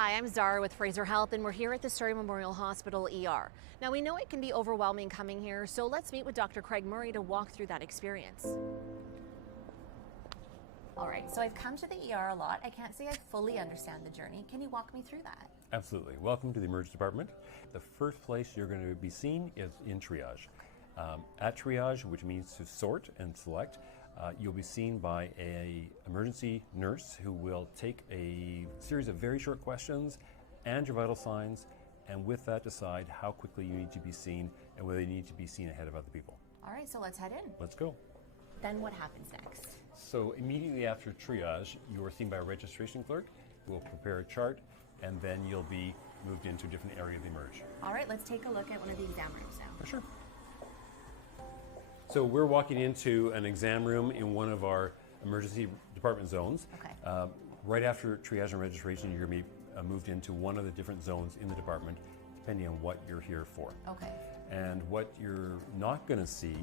Hi, I'm Zahra with Fraser Health, and we're here at the Surrey Memorial Hospital ER. Now, we know it can be overwhelming coming here, so let's meet with Dr. Craig Murray to walk through that experience. All right, so I've come to the ER a lot. I can't say I fully understand the journey. Can you walk me through that? Absolutely. Welcome to the emergency department. The first place you're going to be seen is in triage. At triage, which means to sort and select, you'll be seen by an emergency nurse who will take a series of very short questions and your vital signs, and with that decide how quickly you need to be seen and whether you need to be seen ahead of other people. All right, so let's head in. Let's go. Then what happens next? So immediately after triage, you are seen by a registration clerk who will prepare a chart, and then you'll be moved into a different area of the emerge. All right, let's take a look at one of the exam rooms now. For sure. So we're walking into an exam room in one of our emergency department zones. Okay. Right after triage and registration, you're going to be moved into one of the different zones in the department, depending on what you're here for. Okay. And what you're not going to see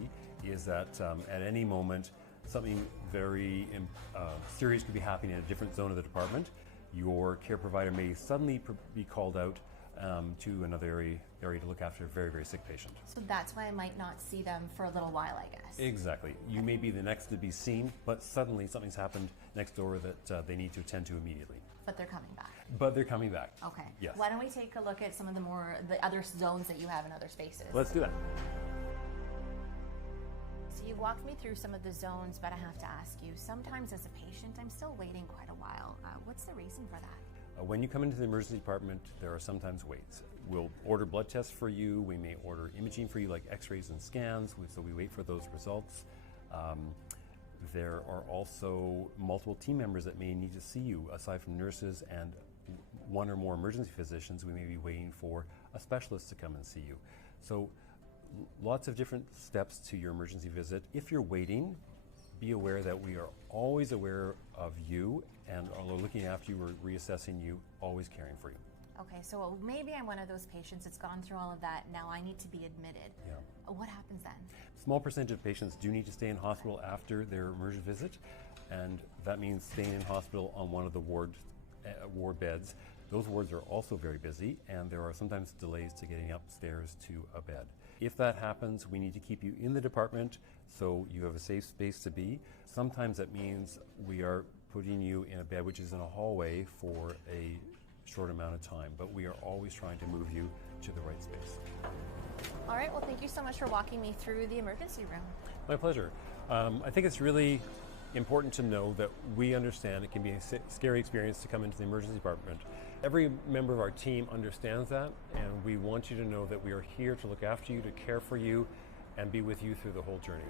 is that at any moment, something very serious could be happening in a different zone of the department. Your care provider may suddenly be called out to another area to look after a very, very sick patient. So that's why I might not see them for a little while, I guess. Exactly. You may be the next to be seen, but suddenly something's happened next door that they need to attend to immediately. But they're coming back. But they're coming back. Okay. Yes. Why don't we take a look at some of the other zones that you have in other spaces? Let's do that. So you walked me through some of the zones, but I have to ask you, sometimes as a patient, I'm still waiting quite a while. What's the reason for that? When you come into the emergency department, there are sometimes waits. We'll order blood tests for you. We may order imaging for you, like x-rays and scans, so we wait for those results. There are also multiple team members that may need to see you. Aside from nurses and one or more emergency physicians, we may be waiting for a specialist to come and see you. So lots of different steps to your emergency visit. If you're waiting, be aware that we are always aware of you, and although looking after you, we're reassessing you, always caring for you. Okay, so maybe I'm one of those patients that's gone through all of that, now I need to be admitted. Yeah. What happens then? Small percentage of patients do need to stay in hospital after their emergency visit, and that means staying in hospital on one of the ward beds. Those wards are also very busy, and there are sometimes delays to getting upstairs to a bed. If that happens, we need to keep you in the department so you have a safe space to be. Sometimes that means we are putting you in a bed which is in a hallway for a short amount of time, but we are always trying to move you to the right space. All right, well, thank you so much for walking me through the emergency room. My pleasure. I think it's really important to know that we understand it can be a scary experience to come into the emergency department. Every member of our team understands that, and we want you to know that we are here to look after you, to care for you, and be with you through the whole journey.